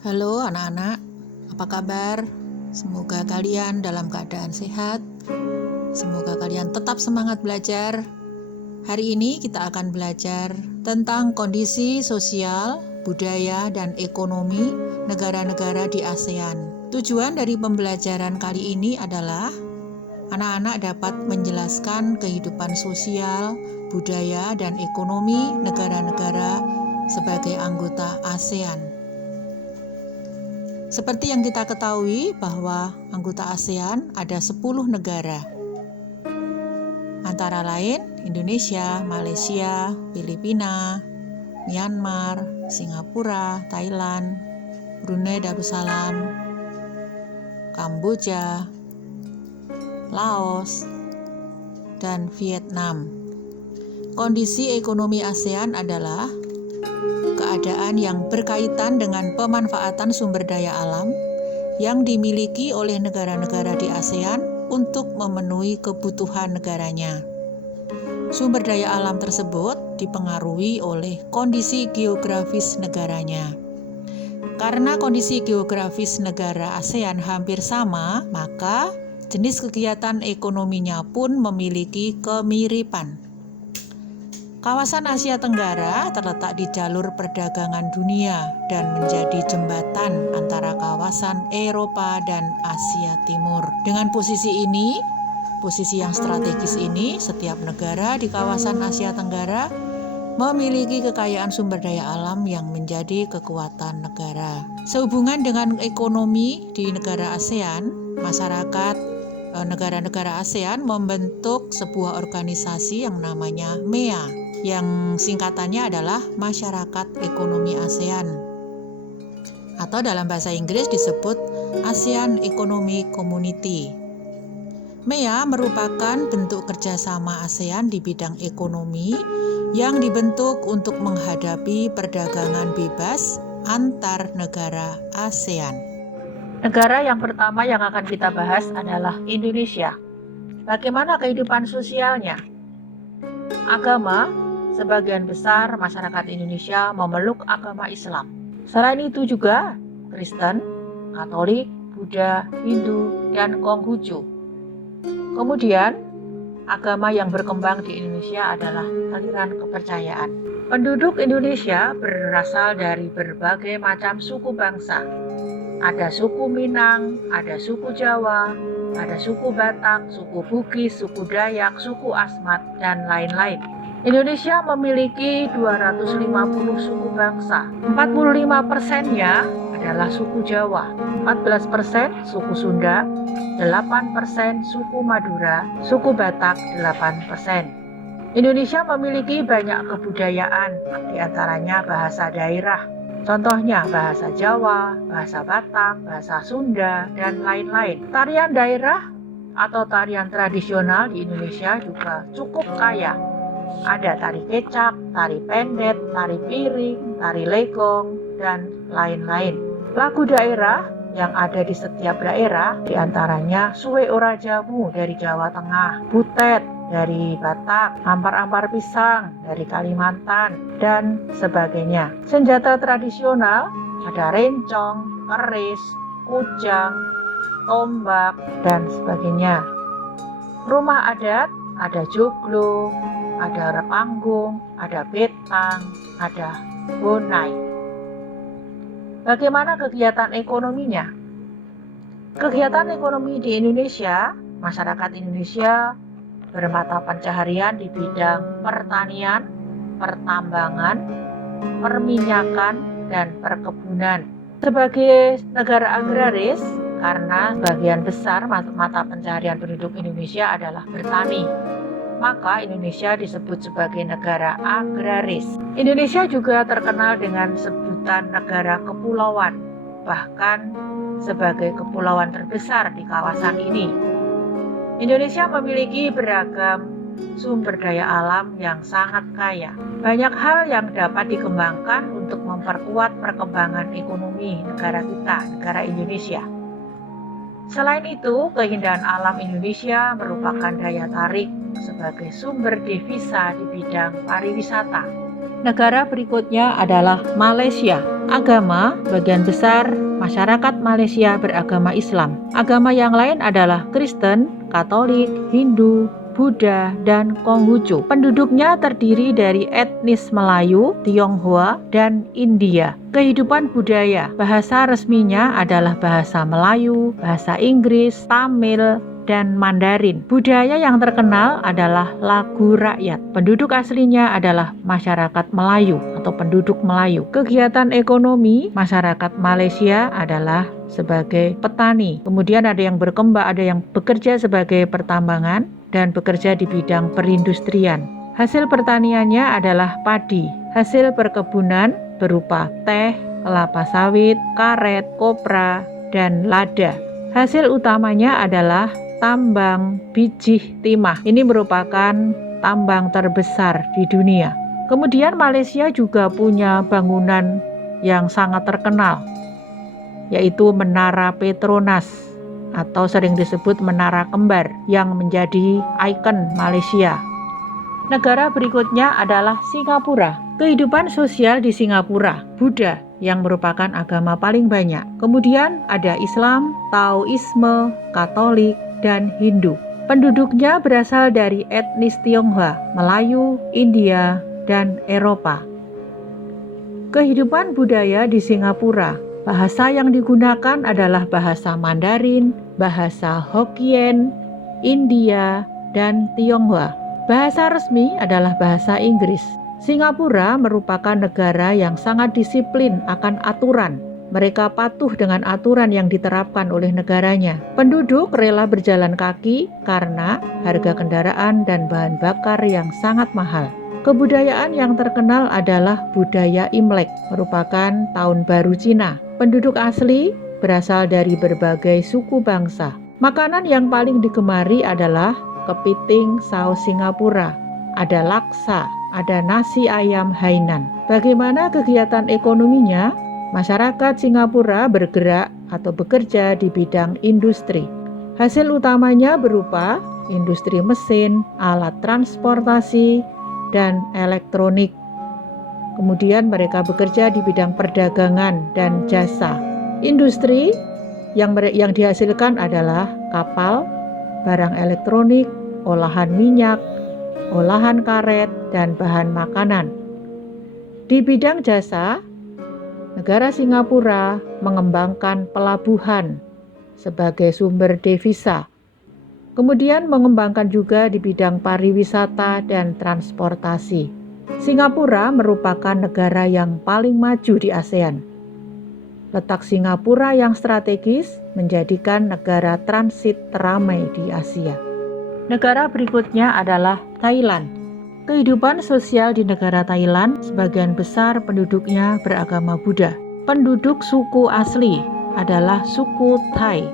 Halo anak-anak, apa kabar? Semoga kalian dalam keadaan sehat. Semoga kalian tetap semangat belajar. Hari ini kita akan belajar tentang kondisi sosial, budaya, dan ekonomi negara-negara di ASEAN. Tujuan dari pembelajaran kali ini adalah anak-anak dapat menjelaskan kehidupan sosial, budaya, dan ekonomi negara-negara sebagai anggota ASEAN. Seperti yang kita ketahui bahwa anggota ASEAN ada 10 negara. Antara lain Indonesia, Malaysia, Filipina, Myanmar, Singapura, Thailand, Brunei Darussalam, Kamboja, Laos, dan Vietnam. Kondisi ekonomi ASEAN adalah keadaan yang berkaitan dengan pemanfaatan sumber daya alam yang dimiliki oleh negara-negara di ASEAN untuk memenuhi kebutuhan negaranya. Sumber daya alam tersebut dipengaruhi oleh kondisi geografis negaranya. Karena kondisi geografis negara ASEAN hampir sama, maka jenis kegiatan ekonominya pun memiliki kemiripan. Kawasan Asia Tenggara terletak di jalur perdagangan dunia dan menjadi jembatan antara kawasan Eropa dan Asia Timur. Dengan posisi yang strategis ini, setiap negara di kawasan Asia Tenggara memiliki kekayaan sumber daya alam yang menjadi kekuatan negara. Sehubungan dengan ekonomi di negara ASEAN, masyarakat negara-negara ASEAN membentuk sebuah organisasi yang namanya MEA, yang singkatannya adalah Masyarakat Ekonomi ASEAN, atau dalam bahasa Inggris disebut ASEAN Economic Community. MEA merupakan bentuk kerjasama ASEAN di bidang ekonomi yang dibentuk untuk menghadapi perdagangan bebas antar negara ASEAN. Negara yang pertama yang akan kita bahas adalah Indonesia. Bagaimana kehidupan sosialnya? Agama, sebagian besar masyarakat Indonesia memeluk agama Islam. Selain itu juga Kristen, Katolik, Buddha, Hindu, dan Konghucu. Kemudian, agama yang berkembang di Indonesia adalah aliran kepercayaan. Penduduk Indonesia berasal dari berbagai macam suku bangsa. Ada suku Minang, ada suku Jawa, ada suku Batak, suku Bugis, suku Dayak, suku Asmat, dan lain-lain. Indonesia memiliki 250 suku bangsa. 45%-nya adalah suku Jawa, 14% suku Sunda, 8% suku Madura, suku Batak 8%. Indonesia memiliki banyak kebudayaan, diantaranya bahasa daerah. Contohnya bahasa Jawa, bahasa Batak, bahasa Sunda, dan lain-lain. Tarian daerah atau tarian tradisional di Indonesia juga cukup kaya. Ada tari kecak, tari pendet, tari piring, tari legong, dan lain-lain. Lagu daerah yang ada di setiap daerah, diantaranya Suwe Ora Jamu dari Jawa Tengah, Butet dari Batak, ampar-ampar pisang dari Kalimantan, dan sebagainya. Senjata tradisional ada rencong, keris, kujang, tombak, dan sebagainya. Rumah adat ada joglo, ada panggung, ada betang, ada bonai. Bagaimana kegiatan ekonominya? Kegiatan ekonomi di Indonesia, masyarakat Indonesia bermata pencaharian di bidang pertanian, pertambangan, perminyakan, dan perkebunan. Sebagai negara agraris, karena sebagian besar mata pencaharian penduduk Indonesia adalah bertani, maka Indonesia disebut sebagai negara agraris. Indonesia juga terkenal dengan sebutan negara kepulauan, bahkan sebagai kepulauan terbesar di kawasan ini. Indonesia memiliki beragam sumber daya alam yang sangat kaya. Banyak hal yang dapat dikembangkan untuk memperkuat perkembangan ekonomi negara kita, negara Indonesia. Selain itu, keindahan alam Indonesia merupakan daya tarik sebagai sumber devisa di bidang pariwisata. Negara berikutnya adalah Malaysia. Agama, bagian besar masyarakat Malaysia beragama Islam. Agama yang lain adalah Kristen, Katolik, Hindu, Buddha, dan Konghucu. Penduduknya terdiri dari etnis Melayu, Tionghoa, dan India. Kehidupan budaya, bahasa resminya adalah bahasa Melayu, bahasa Inggris, Tamil, dan Mandarin. Budaya yang terkenal adalah lagu rakyat. Penduduk aslinya adalah masyarakat Melayu atau penduduk Melayu. Kegiatan ekonomi masyarakat Malaysia adalah sebagai petani. Kemudian ada yang berkembang, ada yang bekerja sebagai pertambangan dan bekerja di bidang perindustrian. Hasil pertaniannya adalah padi. Hasil perkebunan berupa teh, kelapa sawit, karet, kopra, dan lada. Hasil utamanya adalah tambang bijih timah. Ini merupakan tambang terbesar di dunia. Kemudian Malaysia juga punya bangunan yang sangat terkenal, yaitu Menara Petronas atau sering disebut Menara Kembar yang menjadi ikon Malaysia. Negara berikutnya adalah Singapura. Kehidupan sosial di Singapura, Buddha yang merupakan agama paling banyak. Kemudian ada Islam, Taoisme, Katolik, dan Hindu. Penduduknya berasal dari etnis Tionghoa, Melayu, India, dan Eropa. Kehidupan budaya di Singapura, bahasa yang digunakan adalah bahasa Mandarin, bahasa Hokkien, India, dan Tionghoa. Bahasa resmi adalah bahasa Inggris. Singapura merupakan negara yang sangat disiplin akan aturan. Mereka patuh dengan aturan yang diterapkan oleh negaranya. Penduduk rela berjalan kaki karena harga kendaraan dan bahan bakar yang sangat mahal. Kebudayaan yang terkenal adalah budaya Imlek, merupakan tahun baru Cina. Penduduk asli berasal dari berbagai suku bangsa. Makanan yang paling digemari adalah kepiting saus Singapura, ada laksa, ada nasi ayam Hainan. Bagaimana kegiatan ekonominya? Masyarakat Singapura bergerak atau bekerja di bidang industri. Hasil utamanya berupa industri mesin, alat transportasi, dan elektronik. Kemudian mereka bekerja di bidang perdagangan dan jasa. Industri yang dihasilkan adalah kapal, barang elektronik, olahan minyak, olahan karet, dan bahan makanan. Di bidang jasa, negara Singapura mengembangkan pelabuhan sebagai sumber devisa. Kemudian mengembangkan juga di bidang pariwisata dan transportasi. Singapura merupakan negara yang paling maju di ASEAN. Letak Singapura yang strategis menjadikan negara transit teramai di Asia. Negara berikutnya adalah Thailand. Kehidupan sosial di negara Thailand, sebagian besar penduduknya beragama Buddha. Penduduk suku asli adalah suku Thai.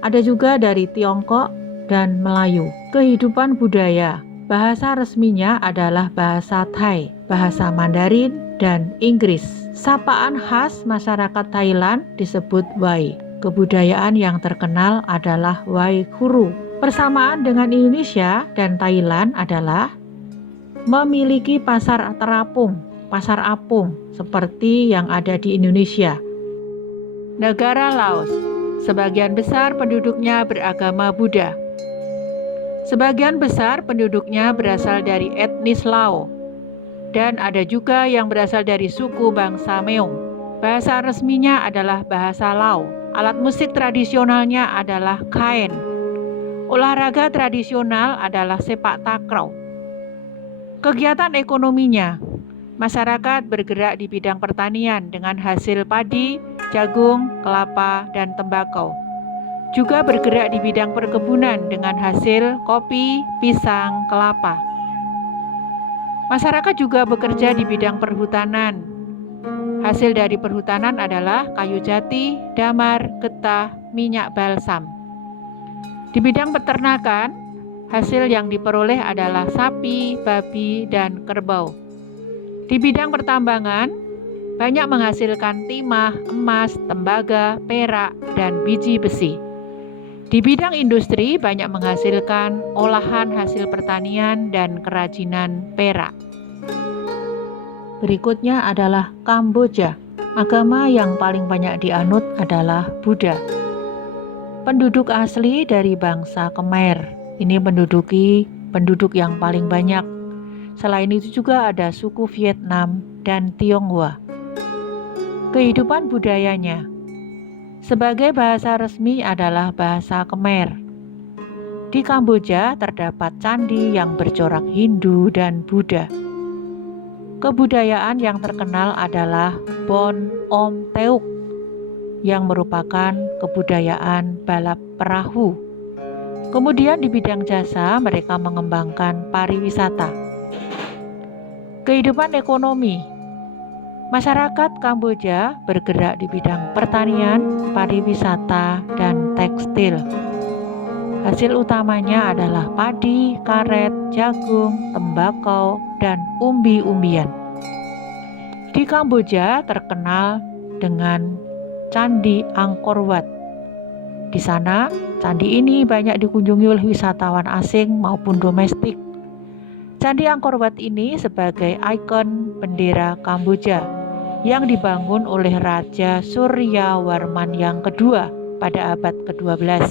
Ada juga dari Tiongkok dan Melayu. Kehidupan budaya, bahasa resminya adalah bahasa Thai, bahasa Mandarin, dan Inggris. Sapaan khas masyarakat Thailand disebut Wai. Kebudayaan yang terkenal adalah Wai Kuru. Persamaan dengan Indonesia dan Thailand adalah memiliki pasar terapung, pasar apung seperti yang ada di Indonesia. Negara Laos, sebagian besar penduduknya beragama Buddha. Sebagian besar penduduknya berasal dari etnis Lao, dan ada juga yang berasal dari suku bangsa Meong. Bahasa resminya adalah bahasa Lao. Alat musik tradisionalnya adalah kaen. Olahraga tradisional adalah sepak takraw. Kegiatan ekonominya, masyarakat bergerak di bidang pertanian dengan hasil padi, jagung, kelapa, dan tembakau. Juga bergerak di bidang perkebunan dengan hasil kopi, pisang, kelapa. Masyarakat juga bekerja di bidang perhutanan. Hasil dari perhutanan adalah kayu jati, damar, getah, minyak balsam. Di bidang peternakan, hasil yang diperoleh adalah sapi, babi, dan kerbau. Di bidang pertambangan, banyak menghasilkan timah, emas, tembaga, perak, dan biji besi. Di bidang industri, banyak menghasilkan olahan hasil pertanian dan kerajinan perak. Berikutnya adalah Kamboja. Agama yang paling banyak dianut adalah Buddha. Penduduk asli dari bangsa Khmer ini menduduki penduduk yang paling banyak. Selain itu juga ada suku Vietnam dan Tionghoa. Kehidupan budayanya sebagai bahasa resmi adalah bahasa Khmer. Di Kamboja terdapat candi yang bercorak Hindu dan Buddha. Kebudayaan yang terkenal adalah Bon Om Teuk yang merupakan kebudayaan balap perahu. Kemudian di bidang jasa mereka mengembangkan pariwisata. Kehidupan ekonomi. Masyarakat Kamboja bergerak di bidang pertanian, pariwisata, dan tekstil. Hasil utamanya adalah padi, karet, jagung, tembakau, dan umbi-umbian. Di Kamboja terkenal dengan Candi Angkor Wat. Di sana, candi ini banyak dikunjungi oleh wisatawan asing maupun domestik. Candi Angkor Wat ini sebagai ikon bendera Kamboja yang dibangun oleh Raja Suryawarman yang kedua pada abad ke-12.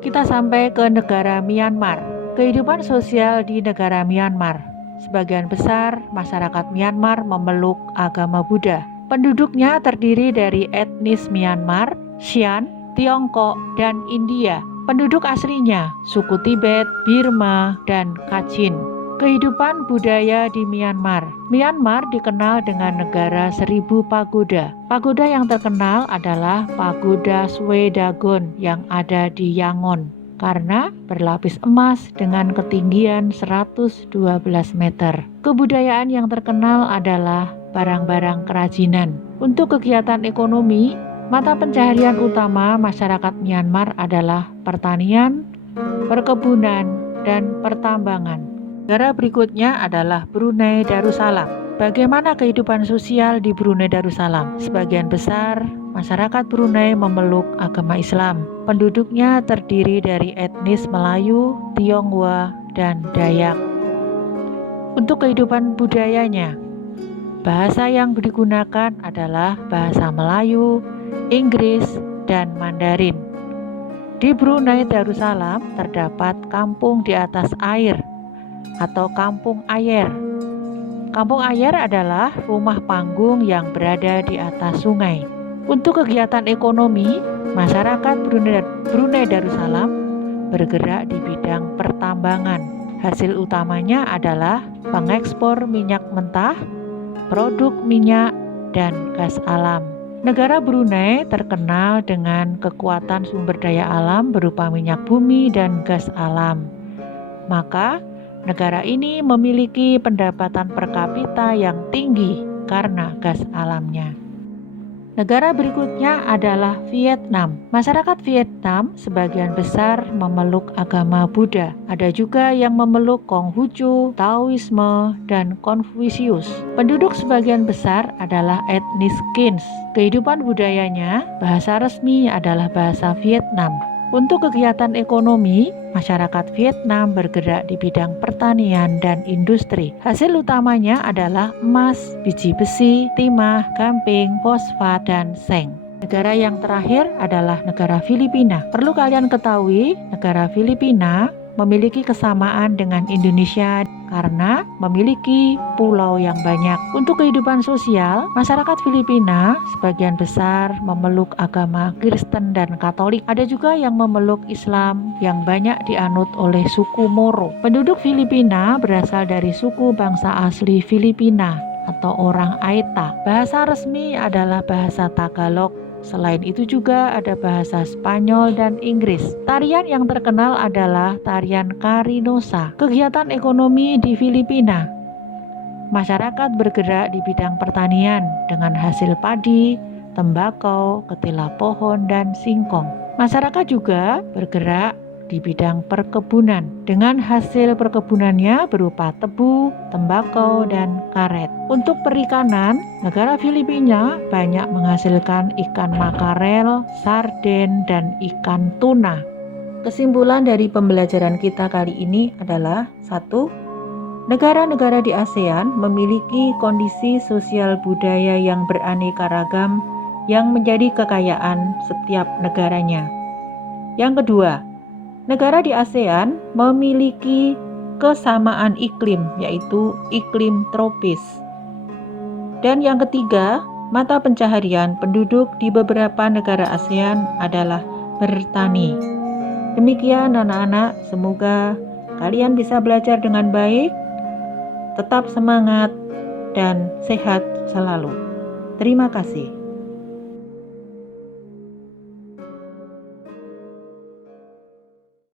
Kita sampai ke negara Myanmar. Kehidupan sosial di negara Myanmar. Sebagian besar masyarakat Myanmar memeluk agama Buddha. Penduduknya terdiri dari etnis Myanmar, Sian, Tiongkok, dan India. Penduduk aslinya suku Tibet, Burma, dan Kachin. Kehidupan budaya di Myanmar. Myanmar dikenal dengan negara 1000 pagoda. Pagoda yang terkenal adalah Pagoda Swedagon yang ada di Yangon karena berlapis emas dengan ketinggian 112 meter. Kebudayaan yang terkenal adalah barang-barang kerajinan. Untuk kegiatan ekonomi, mata pencaharian utama masyarakat Myanmar adalah pertanian, perkebunan, dan pertambangan. Negara berikutnya adalah Brunei Darussalam. Bagaimana kehidupan sosial di Brunei Darussalam? Sebagian besar masyarakat Brunei memeluk agama Islam. Penduduknya terdiri dari etnis Melayu, Tionghoa, dan Dayak. Untuk kehidupan budayanya, bahasa yang digunakan adalah bahasa Melayu, Inggris, dan Mandarin. Di Brunei Darussalam terdapat kampung di atas air atau kampung ayer. Kampung ayer adalah rumah panggung yang berada di atas sungai. Untuk kegiatan ekonomi, masyarakat Brunei Darussalam bergerak di bidang pertambangan. Hasil utamanya adalah pengekspor minyak mentah, produk minyak, dan gas alam. Negara Brunei terkenal dengan kekuatan sumber daya alam berupa minyak bumi dan gas alam. Maka, negara ini memiliki pendapatan per kapita yang tinggi karena gas alamnya. Negara berikutnya adalah Vietnam. Masyarakat Vietnam sebagian besar memeluk agama Buddha. Ada juga yang memeluk Konghucu, Taoisme, dan Konfusius. Penduduk sebagian besar adalah etnis Kins. Kehidupan budayanya, bahasa resmi adalah bahasa Vietnam. Untuk kegiatan ekonomi, masyarakat Vietnam bergerak di bidang pertanian dan industri. Hasil utamanya adalah emas, biji besi, timah, gamping, fosfat, dan seng. Negara yang terakhir adalah negara Filipina. Perlu kalian ketahui, negara Filipina memiliki kesamaan dengan Indonesia karena memiliki pulau yang banyak. Untuk kehidupan sosial, masyarakat Filipina sebagian besar memeluk agama Kristen dan Katolik. Ada juga yang memeluk Islam yang banyak dianut oleh suku Moro. Penduduk Filipina berasal dari suku bangsa asli Filipina atau orang Aeta. Bahasa resmi adalah bahasa Tagalog. Selain itu juga ada bahasa Spanyol dan Inggris. Tarian yang terkenal adalah tarian Carinosa. Kegiatan ekonomi di Filipina. Masyarakat bergerak di bidang pertanian dengan hasil padi, tembakau, ketela pohon, dan singkong. Masyarakat juga bergerak di bidang perkebunan dengan hasil perkebunannya berupa tebu, tembakau, dan karet. Untuk perikanan, negara Filipina banyak menghasilkan ikan makarel, sarden, dan ikan tuna. Kesimpulan dari pembelajaran kita kali ini adalah 1. Negara-negara di ASEAN memiliki kondisi sosial budaya yang beraneka ragam yang menjadi kekayaan setiap negaranya. Yang kedua, negara di ASEAN memiliki kesamaan iklim, yaitu iklim tropis. Dan yang ketiga, mata pencaharian penduduk di beberapa negara ASEAN adalah bertani. Demikian anak-anak, semoga kalian bisa belajar dengan baik, tetap semangat, dan sehat selalu. Terima kasih.